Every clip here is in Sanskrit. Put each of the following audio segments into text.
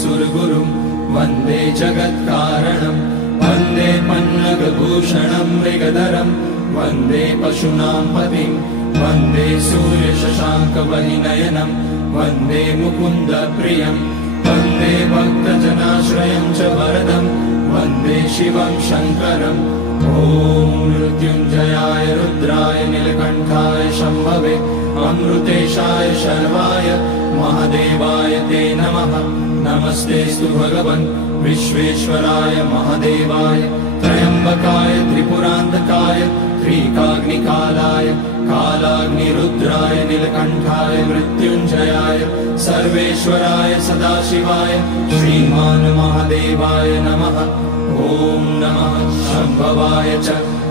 सुरगुरुं वन्दे जगत्कारणं वन्दे पन्नगभूषणं मृगधरं वन्दे पशूनां पतिं वन्दे सूर्यशशाङ्कवहिनयनं वन्दे मुकुन्दप्रियं वन्दे भक्तजनाश्रयं च वरदं वन्दे शिवं शङ्करम् ॐ मृत्युञ्जयाय रुद्राय नीलकण्ठाय शम्भवे अमृतेशाय शर्वाय महादेवाय ते नमः। नमस्तेऽस्तु भगवन् विश्वेश्वराय महादेवाय त्र्यम्बकाय त्रिपुरान्तकाय त्रिकाग्निकालाय कालाग्निरुद्राय नीलकण्ठाय मृत्युञ्जयाय सर्वेश्वराय सदाशिवाय श्रीमान् महादेवाय नमः। ॐ नमः शम्भवाय च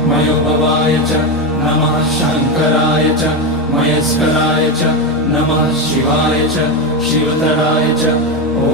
मयोभवाय च नमः शङ्कराय च मयस्कराय च नमः शिवाय च शिवतराय च ॐ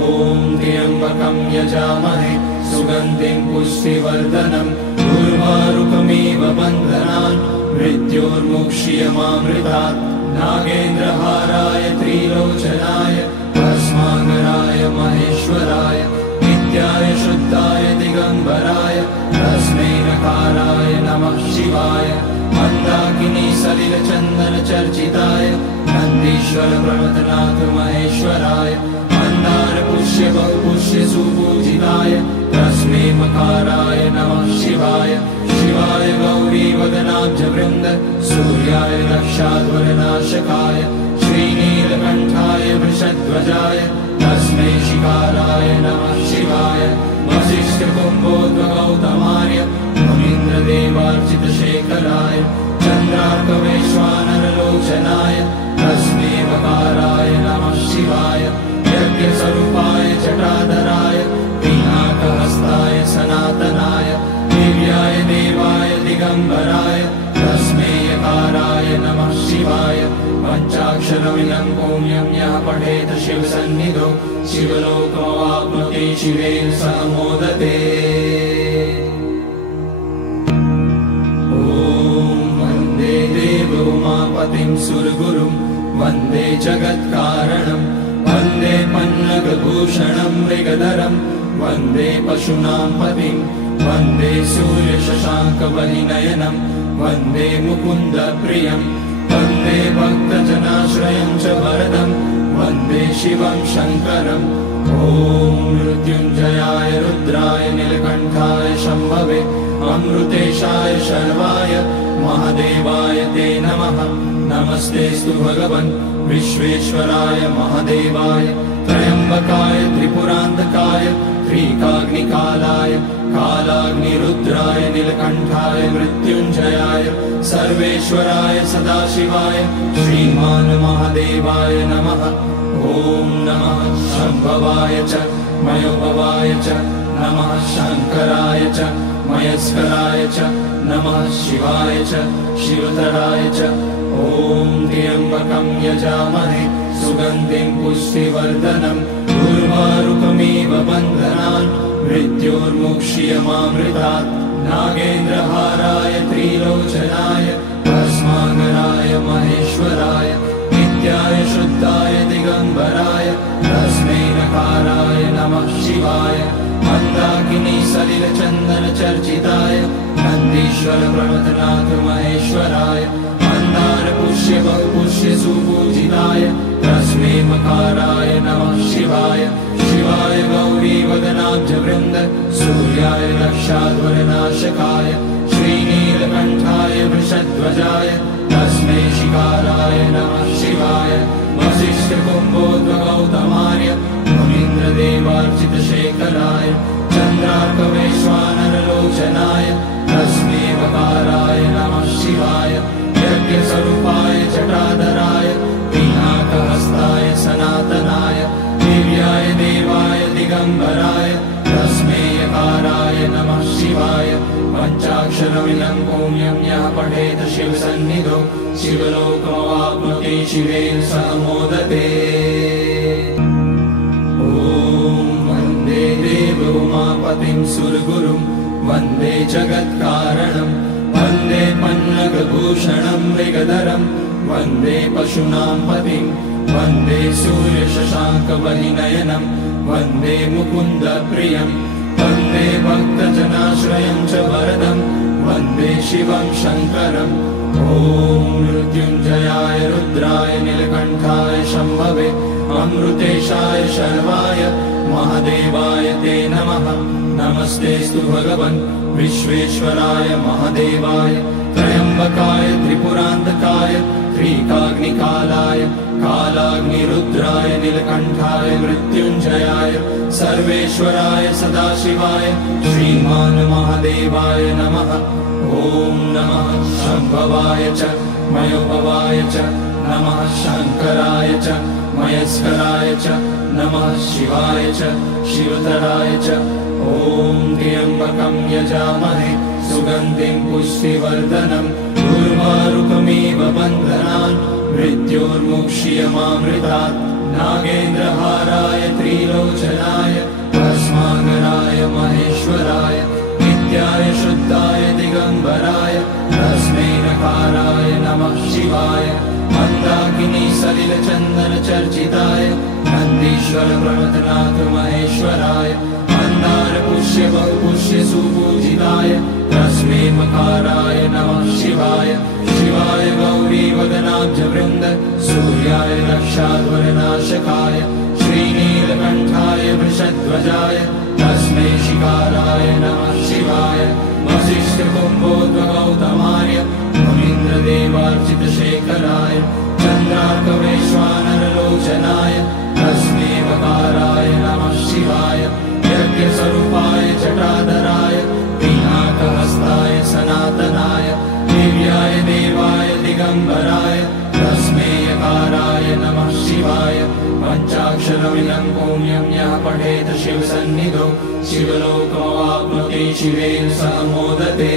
त्र्यम्बकं यजामहे सुगन्धिं पुष्टिवर्धनम् उर्वारुकमिव बन्धनान् मृत्योर्मुक्ष्यमामृतात् नागेन्द्रहाराय त्रिलोचनाय भस्माङ्गराय महेश्वराय नित्याय शुद्धाय दिगम्बराय तस्मै नकाराय नमः शिवाय मन्दाकिनी सलिलचन्दनचर्चिताय नन्दीश्वर प्रमथनाथ महेश्वराय मन्दारपुष्य बहुपुष्य सुपूजिताय तस्मै मकाराय नमः शिवाय शिवाय गौरीवदनाब्जवृन्द सूर्याय दक्षाध्वरनाशकाय श्रीनीलकण्ठाय वृषध्वजाय तस्मै शिकाराय नमः शिवाय वसिष्ठकुम्भोद्भगौतमार्य मुनीन्द्रदेवार्चितशेखराय चन्द्रार्कवैश्वानरलोचनाय तस्मै वकाराय नमः शिवाय यज्ञस्वरूपाय जटाधराय पिनाकहस्ताय सनातनाय दिव्याय देवाय दिगम्बराय तस्मै यकाराय नमः शिवाय पञ्चाक्षरमिदं पुण्यं यः पठेत शिवसन्निधौ शिवलोकमवाप्नोति शिवेन सह मोदते। ॐ वन्दे देवोमापतिं सुरगुरुं वन्दे जगत्कारणं वन्दे पन्नगभूषणं मृगधरं वन्दे पशूनां पतिं वन्दे सूर्यशशाङ्कवहिनयनं वन्दे मुकुन्दप्रियं वन्दे भक्तजनाश्रयं च वरदं वन्दे शिवं शङ्करम् ॐ मृत्युञ्जयाय रुद्राय नीलकण्ठाय शम्भवे अमृतेशाय शर्वाय महादेवाय ते नमः। नमस्तेऽस्तु भगवन् विश्वेश्वराय महादेवाय त्र्यम्बकाय त्रिपुरान्तकाय त्रिकाग्निकालाय कालाग्निरुद्राय नीलकण्ठाय मृत्युञ्जयाय सर्वेश्वराय सदाशिवाय श्रीमान् महादेवाय नमः। ॐ नमः शम्भवाय च मयोभवाय च नमः शङ्कराय च मयस्कराय च नमः शिवाय च शिवतराय च ॐ त्र्यम्बकं यजामहे सुगन्धिं पुष्टिवर्धनम् उर्वारुकमिव बन्धनान् मृत्योर्मुक्ष्यमामृतात् नागेन्द्रहाराय त्रिलोचनाय भस्माङ्गराय महेश्वराय नित्याय शुद्धाय दिगम्बराय तस्मै नकाराय नमः शिवाय मन्दाकिनी सलिलचन्दनचर्चिताय नन्दीश्वर प्रमथनाथ महेश्वराय मन्दारपुष्य बहुपुष्य सुपूजिताय तस्मै मकाराय नमः शिवाय शिवाय गौरीवदनाब्जवृन्द सूर्याय दक्षाध्वरनाशकाय श्रीनीलकण्ठाय वृषध्वजाय तस्मै शिकाराय नमः शिवाय वसिष्ठकुम्भोद्भगौतमार्य मुनीन्द्रदेवार्चितशेखराय चन्द्रार्कवैश्वानरलोचनाय तस्मै वकाराय नमः शिवाय यज्ञस्वरूपाय जटाधराय पिनाकहस्ताय सनातनाय दिव्याय देवाय दिगम्बराय तस्मै यकाराय नमः शिवाय पञ्चाक्षरमिदं पुण्यं यः पठेत शिवसन्निधौ शिवलोकमवाप्नोति शिवेन सह मोदते। ॐ वन्दे देवोमापतिं सुरगुरुं वन्दे जगत्कारणं वन्दे पन्नगभूषणं मृगधरं वन्दे पशूनां पतिं वन्दे सूर्यशशाङ्कवहिनयनं वन्दे मुकुन्दप्रियम् वन्दे भक्तजनाश्रयं च वरदम् वन्दे शिवं शङ्करम् ॐ मृत्युञ्जयाय रुद्राय नीलकण्ठाय शम्भवे अमृतेशाय शर्वाय महादेवाय ते नमः नमस्तेऽस्तु भगवन् विश्वेश्वराय महादेवाय त्र्यम्बकाय त्रिपुरान्तकाय त्रिकाग्निकालाय कालाग्निरुद्राय नीलकण्ठाय मृत्युञ्जयाय सर्वेश्वराय सदाशिवाय श्रीमान् महादेवाय नमः ॐ नमः शम्भवाय च मयोभवाय च नमः शङ्कराय च मयस्कराय च नमः शिवाय च शिवतराय च ॐ त्र्यम्बकं यजामहे सुगन्धिं पुष्टिवर्धनम् उर्वारुकमिव बन्धनान् मृत्योर्मुक्ष्यमामृतात् नागेन्द्रहाराय त्रिलोचनाय भस्माकराय महेश्वराय नित्याय शुद्धाय दिगम्बराय तस्मै नकाराय नमः शिवाय मन्दाकिनी सलिलचन्दन चर्चिताय नन्दीश्वर प्रमथनाथ महेश्वराय मन्दार पुष्य बहुपुष्य सुपूजिताय तस्मै मकाराय नमः शिवाय शिवाय गौरी वदनाब्ज वृन्द सूर्याय रक्षाध्वरनाशकाय श्रीनीलकण्ठाय वृषध्वजाय तस्मै शिकाराय नमः शिवाय वसिष्ठकुम्भोद्भगौतमाय मुनीन्द्रदेवार्चितशेखराय चन्द्रार्कवैश्वानरलोचनाय तस्मै वकाराय नमः शिवाय यज्ञस्वरूपाय जटाधराय पिनाकहस्ताय सनातनाय दिव्याय देवाय दिगम्बराय तस्मै यकाराय नमः शिवाय पञ्चाक्षरमिदं पुण्यं यः पठेत शिवसन्निधौ शिवलोकमवाप्नोति शिवेन सह मोदते।